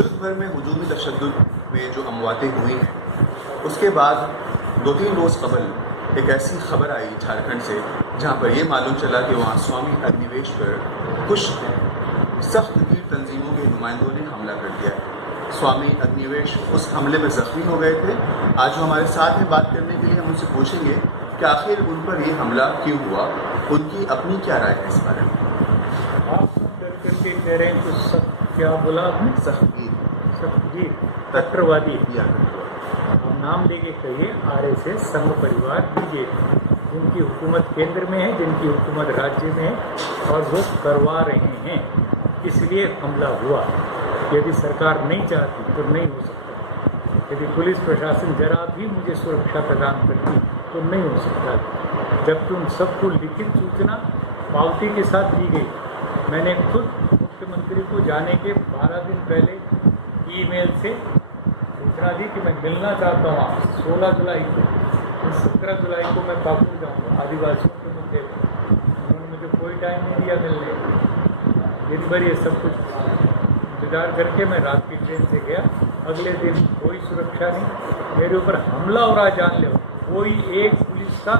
मुल्क भर में हुजूमी तशद्दुद में जो अमवातें हुई हैं, उसके बाद 2-3 रोज़ कबल एक ऐसी खबर आई झारखंड से जहाँ पर यह मालूम चला कि वहाँ स्वामी अग्निवेश पर कुछ सख्त गिर तंजीमों के नुमाइंदों ने हमला कर दिया है। स्वामी अग्निवेश उस हमले में ज़ख्मी हो गए थे। आज वो हमारे साथ हैं, बात करने के लिए हम उनसे पूछेंगे कि आखिर उन पर ये हमला क्यों हुआ, उनकी अपनी क्या राय है इस बारे में। आप करके कह रहे हैं कि सब क्या बोला आपने? सख्तगीर कट्टरवादी या आप नाम लेके कहिए। RSS, संघ परिवार, बीजेपी, जिनकी हुकूमत केंद्र में है, जिनकी हुकूमत राज्य में है, और वो करवा रहे हैं, इसलिए हमला हुआ। यदि सरकार नहीं चाहती तो नहीं हो सकता। यदि पुलिस प्रशासन जरा भी मुझे सुरक्षा प्रदान करती तो नहीं हो सकता। जबकि उन सबको लिखित सूचना पावती के साथ दी गई। मैंने खुद मुख्यमंत्री को जाने के 12 दिन पहले ईमेल से सूचना दी कि मैं मिलना चाहता हूँ 16 जुलाई को। 17 जुलाई को मैं पाकुड़ जाऊँगा आदिवासियों के मुद्दे पर। उन्होंने मुझे कोई टाइम नहीं दिया मिलने। दिन भर ये सब कुछ इंतजार करके मैं रात की ट्रेन से गया। अगले दिन कोई सुरक्षा नहीं, मेरे ऊपर हमला हो रहा, जान लो। कोई एक पुलिस का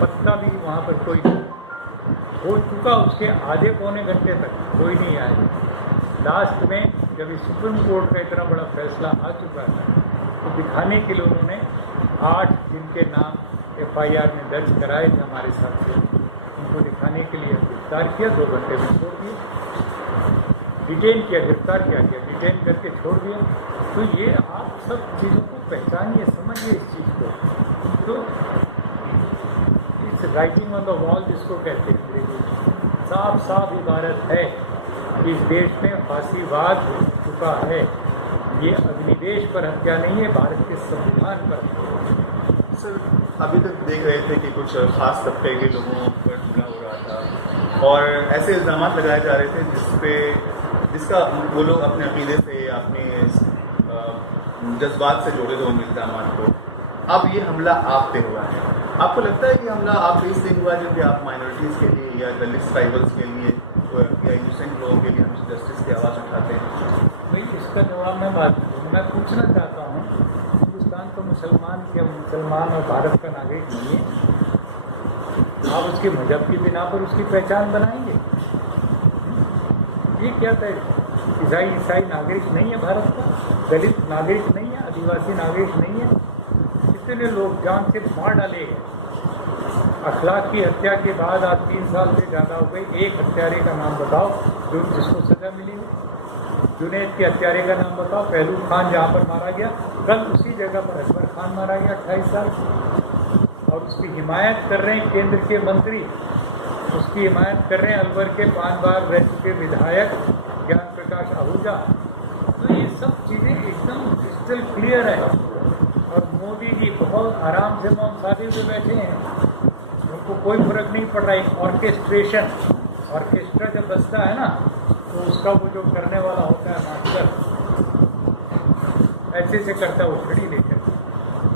पत्ता भी वहाँ पर कोई नहीं हो चुका। उसके आधे पौने घंटे तक कोई नहीं आया। लास्ट में जब इस सुप्रीम कोर्ट का इतना बड़ा फैसला आ चुका था तो दिखाने के लिए उन्होंने 8 जिनके नाम FIR में दर्ज कराए थे हमारे साथ से, उनको दिखाने के लिए गिरफ्तार किया। 2 घंटे में छोड़ दिया, डिटेन किया, गिरफ्तार किया, डिटेन करके छोड़ दिया। तो ये आप सब चीज़ों को पहचानिए, समझिए इस चीज़ को। तो इस राइटिंग ऑन द वॉल जिसको कहते हैं अंग्रेजी में, साफ साफ इबारत है कि इस देश में फांसीवाद हो चुका है। ये अग्निवेश पर हत्या नहीं है, भारत के संविधान पर। सर, अभी तक देख रहे थे कि कुछ ख़ास तबके के लोगों पर हमला हो रहा था और ऐसे इल्ज़ाम लगाए जा रहे थे जिसका वो लोग अपने अकीदे से, अपने जज्बात से जोड़े थे उन इल्ज़ाम को। अब ये हमला आप पे हुआ है। आपको लगता है कि हमला आप पे इसलिए हुआ क्योंकि आप माइनॉरिटीज़ के लिए या दलित ट्राइबल्स के लिए या इनोसेंट लोगों के लिए हम जस्टिस की आवाज़ उठाते हैं? भाई, इसका जवाब मैं पूछना चाहता हूँ। हिंदुस्तान तो मुसलमान और भारत का नागरिक नहीं है। आप उसके मजहब की बिना पर उसकी पहचान बनाएंगे? ये क्या तय? ईसाई नागरिक नहीं है भारत का, दलित नागरिक नहीं है, आदिवासी नागरिक नहीं है। कितने लोग जान से मार डाले गए। अखलाक की हत्या के बाद आज 3 साल से ज़्यादा हो गए। एक हत्यारे का नाम बताओ जिसको सजा मिली है। जुनैद के हत्यारे का नाम बताओ। पहलू खान जहाँ पर मारा गया, कल उसी जगह पर अकबर खान मारा गया 28 साल। और उसकी हिमायत कर रहे हैं केंद्र के मंत्री, उसकी हिमायत कर रहे हैं अलवर के 5 बार रह चुके विधायक ज्ञान प्रकाश आहूजा। तो ये सब चीज़ें एकदम क्रिस्टल क्लियर है। और मोदी जी बहुत आराम से मौन शादी में बैठे हैं, उनको कोई फर्क नहीं पड़ रहा। एक ऑर्केस्ट्रा जब बजता है ना, तो उसका वो जो करने वाला होता है मास्टर, ऐसे से करता है वो घड़ी लेकर,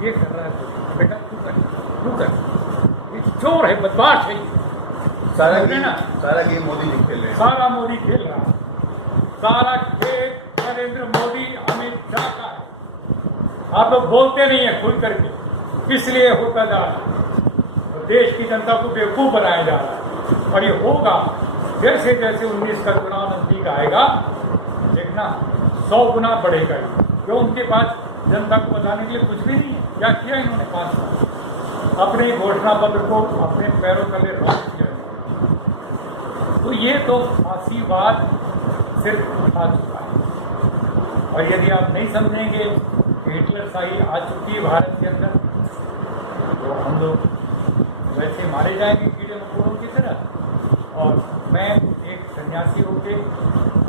ये कर रहा है तो बेटा तू कर, ये चोर है, बदमाश है। सारा गेम मोदी जी खेल रहे हैं। सारा मोदी खेल रहा है। सारा खेल नरेंद्र मोदी, अमित शाह का है। आप लोग बोलते नहीं है खुल करके, इसलिए होता जा रहा है। देश की जनता को बेवकूफ़ बनाया जा रहा है। और ये होगा जैसे जैसे 19 का चुनाव नजदीक आएगा, देखना 100 गुना बढ़ेगा। क्यों? उनके पास जनता को बताने के लिए कुछ भी नहीं है। क्या किया इन्होंने 5 साल? अपने घोषणा पत्र को अपने पैरों तले रख दिया। तो ये तो फांसीवाद सिर्फ उठा चुका है। और यदि आप नहीं समझेंगे हिटलर शाही आ चुकी है भारत के अंदर, तो हम लोग वैसे मारे जाएंगे कीड़े मकोड़ों की तरह। और मैं एक सन्यासी होके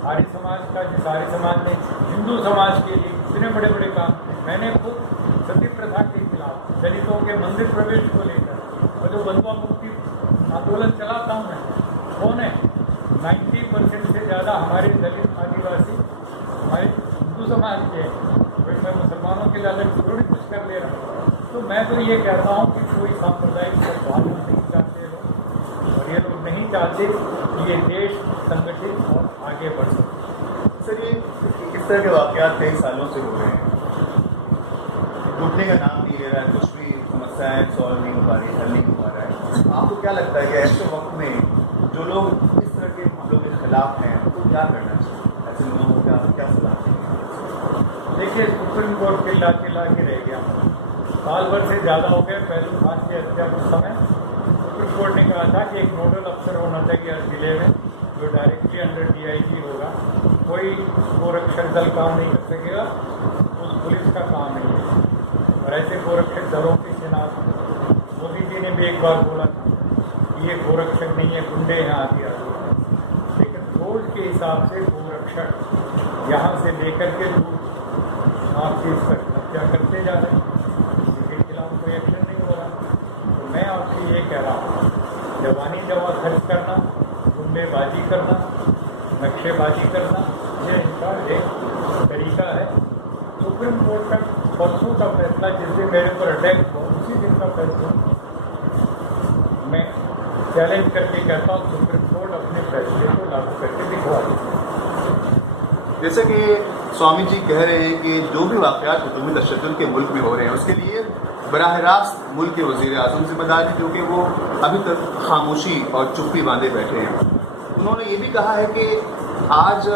आर्य समाज का, जिस आर्य समाज ने हिंदू समाज के लिए इतने बड़े बड़े काम किए, मैंने खुद सती प्रथा के खिलाफ, दलितों के मंदिर प्रवेश को लेकर और जो बंधुआ मुक्ति आंदोलन चलाता हूँ मैं, कौन है? 90% से ज़्यादा हमारे दलित आदिवासी हमारे हिंदू समाज के हैं। फिर मैं मुसलमानों के लिए अलग थोड़ी कुछ कर ले रहा हूँ। तो मैं तो ये कहता हूँ कि कोई सांप्रदायिक सद्भावना नहीं चाहते लोग, और ये लोग नहीं चाहते कि ये देश संगठित और आगे बढ़ सके। सर ये इस तरह के वाक़यात कई सालों से हो रहे हैं, रुकने का नाम नहीं ले रहा है, कुछ भी समस्याएं सॉल्व नहीं हो पा रही, हल नहीं हो पा रहा है। आपको क्या लगता है कि ऐसे वक्त में जो लोग इस तरह के मामलों के खिलाफ हैं उनको क्या करना चाहिए? ऐसे लोगों को क्या सलाह देंगे? देखिए, सुप्रीम कोर्ट चिल्ला के रह गया, साल भर से ज़्यादा हो गए। पहलू खान की हत्या के समय सुप्रीम कोर्ट ने कहा था कि एक नोडल अफसर होना चाहिए हर जिले में, जो डायरेक्टली अंडर DIG होगा। कोई गोरक्षक दल काम नहीं कर सकेगा, उस पुलिस का काम नहीं है। और ऐसे गोरक्षक दलों के खिलाफ मोदी जी ने भी एक बार बोला था कि ये गोरक्षक नहीं है, गुंडे यहाँ आके आ गए। लेकिन रोज के हिसाब से गोरक्षक यहाँ से लेकर के दूर आप चीज़ पर हत्या करते जा रहे हैं, जिसके खिलाफ कोई एक्शन नहीं हो रहा। तो मैं आपसे ये कह रहा हूँ, जवानी जमा खर्च करना, गुंडेबाजी करना, नक्शेबाजी करना, ये इनका एक तरीका है। सुप्रीम कोर्ट का परसों का फैसला, जिस दिन मेरे पर अटैक हुआ उसी दिन का फैसला मैं चैलेंज करके कहता हूँ, सुप्रीम कोर्ट अपने फैसले को लागू करके दिखवा देती है। जैसे कि स्वामी जी कह रहे हैं कि जो भी वाक़यात हुकूमी तशद्दुद के मुल्क में हो रहे हैं उसके लिए बराह रास्त मुल्क के वज़ीर आज़म जिम्मेदार हैं, क्योंकि वो अभी तक खामोशी और चुप्पी बांधे बैठे हैं। उन्होंने ये भी कहा है कि आज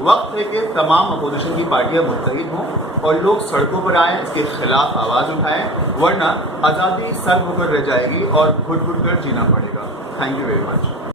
वक्त है कि तमाम अपोजिशन की पार्टियां मुत्तहिद हों और लोग सड़कों पर आएँ, इसके खिलाफ आवाज़ उठाएं, वरना आज़ादी सर होकर रह जाएगी और घुट घुट कर जीना पड़ेगा। Thank you very much.